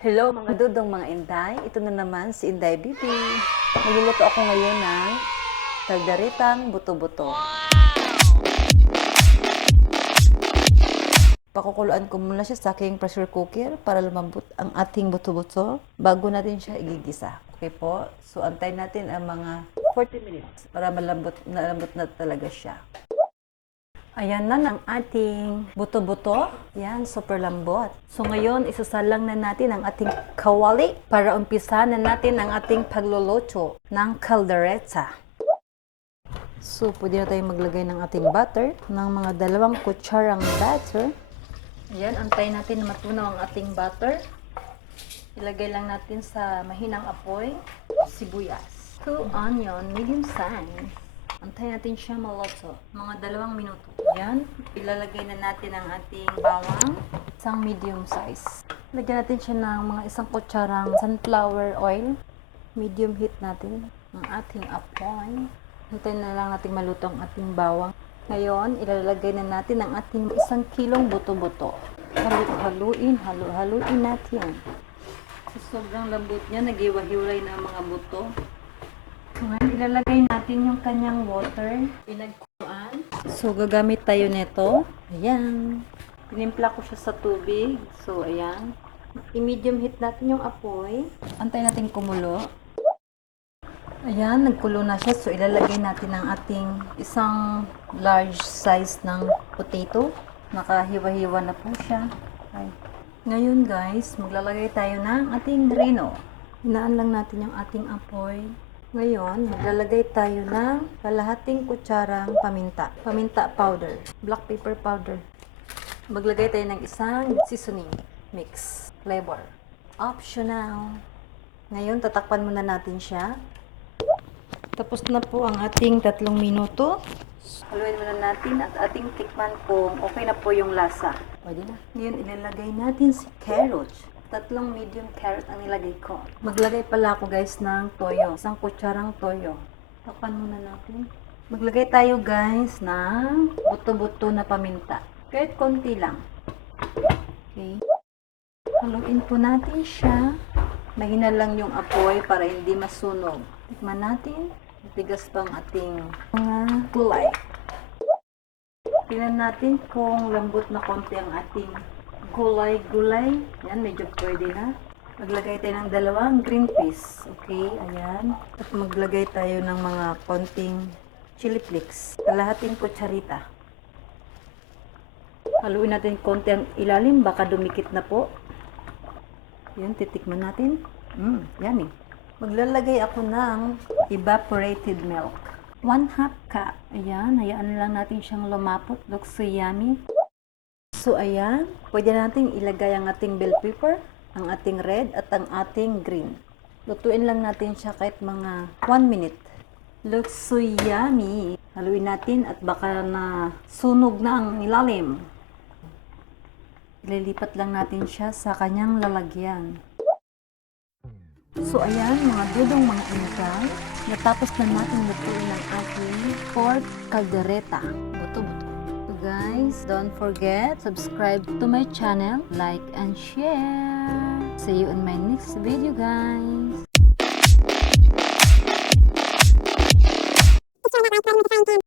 Hello mga dudong, mga inday. Ito na naman si Inday Bibi. Magluluto ako ngayon ng kalderetang buto-buto. Pakukuluan ko muna siya sa aking pressure cooker para lumambot ang ating buto-buto bago natin siya igigisa. Okay po? So antayin natin ang mga 40 minutes para malambot na talaga siya. Ayan na ang ating buto-buto. Yan, super lambot. So ngayon, isasalang na natin ang ating kawali para umpisa na natin ang ating pagluluto ng kaldereta. So, pwede na tayong maglagay ng ating butter, ng mga 2 kutsarang butter. Ayan, antayin natin na matunaw ang ating butter. Ilagay lang natin sa mahinang apoy, sibuyas. 2 onion, medium size. Antayin natin siya maluto. Mga 2 minuto. Yan. Ilalagay na natin ang ating bawang. Isang medium size. Lagyan natin siya ng mga 1 kutsarang sunflower oil. Medium heat natin ang ating apoy. Antayin na lang natin maluto ang ating bawang. Ngayon, ilalagay na natin ang ating 1 kilong buto-buto. Halu-haluin natin. So, sobrang lambot niya. Nag-iwa-hiwalay na ang mga buto. Ngayon, ilalagay natin yung kanyang water, pinagkuluan. So, gagamit tayo nito. Ayan. Pinimpla ko siya sa tubig. So, ayan. I-medium heat natin yung apoy. Antay natin kumulo. Ayan, nagkulo na siya. So, ilalagay natin ang ating 1 large size ng potato. Nakahiwa-hiwa na po siya. Ay. Ngayon, guys, maglalagay tayo ng ating reno. Hinaan lang natin yung ating apoy. Ngayon, maglalagay tayo ng kalahating kutsarang paminta. Paminta powder. Black pepper powder. Maglagay tayo ng 1 seasoning mix. Flavor. Optional. Ngayon, tatakpan muna natin siya. Tapos na po ang ating 3 minuto. Haluin muna natin at ating tikman kung okay na po yung lasa. Pwede na. Ngayon, ilalagay natin si carrots. 3 medium carrot ang nilagay ko. Maglagay pala ako guys ng toyo. 1 kutsarang toyo. Takpan muna natin. Maglagay tayo guys ng buto-buto na paminta. Kahit konti lang. Okay. Haluin po natin siya. Mahina lang yung apoy para hindi masunog. Tikman natin. Matigas pa ang ating mga gulay. Tingnan natin kung lambot na konti ang ating gulay. Yan, medyo pwede na. Maglagay tayo ng 2 green peas. Okay, ayan. At maglagay tayo ng mga konting chili flakes. Kalahating kutsarita. Haluin natin konti ang ilalim. Baka dumikit na po. Yan, titikman natin. Yummy. Maglalagay ako ng evaporated milk. 1/2 cup. Ayan, hayaan lang natin siyang lumapot. Looks so yummy. So, ayan, pwede natin ilagay ang ating bell pepper, ang ating red, at ang ating green. Lutuin lang natin siya kahit mga 1 minute. Looks so yummy. Haluin natin at baka na sunog na ang ilalim. Ililipat lang natin siya sa kanyang lalagyan. So, ayan, mga dudong mga inday, natapos na natin lutuin ang ating pork caldereta. Buto-buto. Guys, don't forget subscribe to my channel, like and share. See you in my next video, guys.